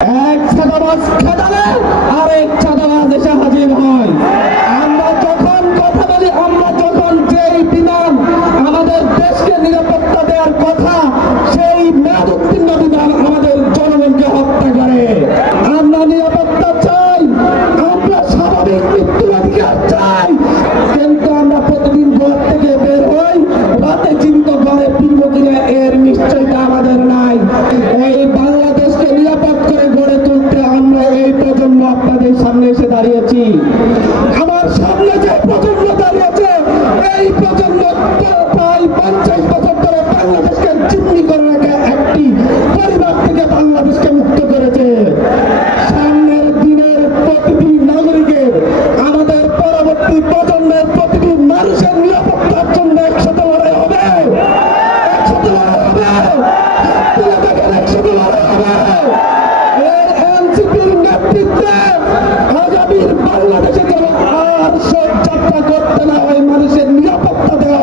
এক ছাদাবাজ খেদালে আরেক ছাদাবাজ এসে হাজির হয়। আমরা যখন কথা বলি, আমরা যখন যেই বিধান আমাদের দেশকে নিরাপত্তা দেওয়ার কথা, সেই মেয়াদ উত্তীর্ণ বিধান আমাদের জনগণকে হত্যা করে। আমরা নিরাপত্তা চাই, আমরা স্বাভাবিক মৃত্যুর অধিকার চাই, কিন্তু আমরা প্রতিদিন ঘর থেকে বের হই, রাতে জীবিত ঘরে ফিরবো কিনা এর নিশ্চয়তা আমাদের নাই। এই বাংলাদেশকে নিরাপদ করে গড়ে তুলতে আমরা এই প্রজন্ম আপনাদের সামনে এসে দাঁড়িয়েছি। আমার সামনে যে প্রজন্ম দাঁড়িয়েছে, এই প্রজন্ম প্রায় 50 বছর ধরে বাংলাদেশকে জিম্মি করে রাখা একটি পরিবার থেকে বাংলাদেশকে মুক্ত করেছে। সামনের দিনের প্রতিটি নাগরিকের, আমাদের পরবর্তী প্রজন্মের প্রতিটি মানুষের নিরাপত্তার জন্য একসাথে লড়াই হবে, একসাথে লড়াই হবে, একসাথে লড়াই হবে। এনসিপির নেতৃত্বে আগামীর বাংলাদেশে যেন আর সব যাত্রা করতে না হয়, মানুষের নিরাপত্তা দেওয়া